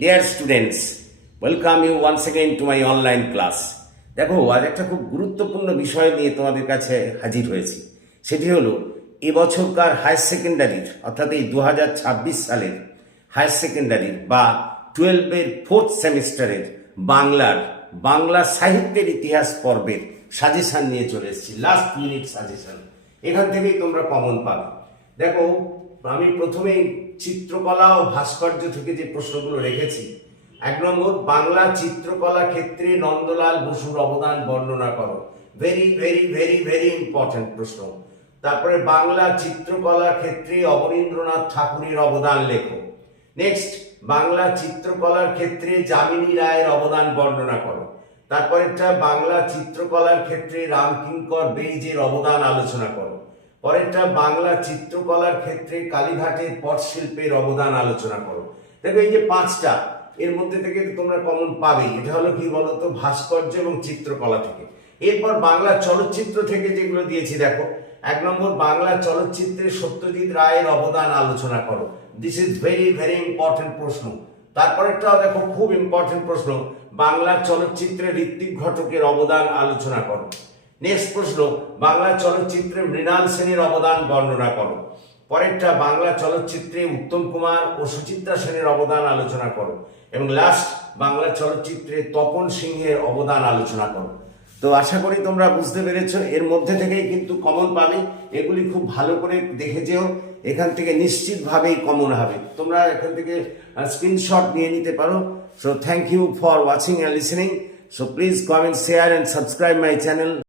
Dear students welcome you once again to my online class দেখো, আজ একটা খুব গুরুত্বপূর্ণ বিষয় নিয়ে তোমাদের কাছে হাজির হয়েছি। সেটি হলো, এবছরকার হায়ার সেকেন্ডারির অর্থাৎ এই দু হাজার ছাব্বিশ সালের হায়ার সেকেন্ডারির বা টুয়েলভের ফোর্থ সেমিস্টারের বাংলার, বাংলা সাহিত্যের ইতিহাস পর্বের সাজেশান নিয়ে চলে এসেছি। লাস্ট মিনিট সাজেশান এখান থেকেই তোমরা কমন পাবে। দেখো, আমি প্রথমেই চিত্রকলা ও ভাস্কর্য থেকে যে প্রশ্নগুলো রেখেছি, এক নম্বর, বাংলা চিত্রকলা ক্ষেত্রে নন্দলাল বসুর অবদান বর্ণনা করো। Very very very very important প্রশ্ন। তারপরে, বাংলা চিত্রকলা ক্ষেত্রে অবনীন্দ্রনাথ ঠাকুরের অবদান লেখো। নেক্সট বাংলা চিত্রকলার ক্ষেত্রে যামিনী রায়ের অবদান বর্ণনা করো। তারপরেরটা, বাংলা চিত্রকলার ক্ষেত্রে রামকিঙ্কর বেইজের অবদান আলোচনা করো। পরেরটা বাংলা চিত্রকলার ক্ষেত্রে কালীঘাটের পটশিল্পের অবদান আলোচনা করো। দেখো এই যে পাঁচটা, এর মধ্যে থেকে তোমরা কমন পাবেই এটা হলো কি বলতো? ভাস্কর্য এবং চিত্রকলা থেকে। এরপর বাংলা চলচ্চিত্র থেকে যেগুলো দিয়েছি, দেখো। এক নম্বর, বাংলা চলচ্চিত্রে সত্যজিৎ রায়ের অবদান আলোচনা করো। This is very very important প্রশ্ন। তারপরেরটাও দেখো, খুব ইম্পর্টেন্ট প্রশ্ন। বাংলা চলচ্চিত্রে ঋত্বিক ঘটকের অবদান আলোচনা করো। নেক্সট প্রশ্ন, বাংলা চলচ্চিত্রে মৃণাল সেনের অবদান বর্ণনা করো। পরেরটা, বাংলা চলচ্চিত্রে উত্তম কুমার ও সুচিত্রা সেনের অবদান আলোচনা করো। এবং লাস্ট বাংলা চলচ্চিত্রে তপন সিংহের অবদান আলোচনা করো। তো আশা করি তোমরা বুঝতে পেরেছ, এর মধ্যে থেকেই কিন্তু কমন পাবে। এগুলি খুব ভালো করে দেখে যেও, এখান থেকে নিশ্চিতভাবেই কমন হবে। তোমরা এখান থেকে স্ক্রিনশট নিয়ে নিতে পারো। So thank you for watching and listening so please comment share and subscribe my channel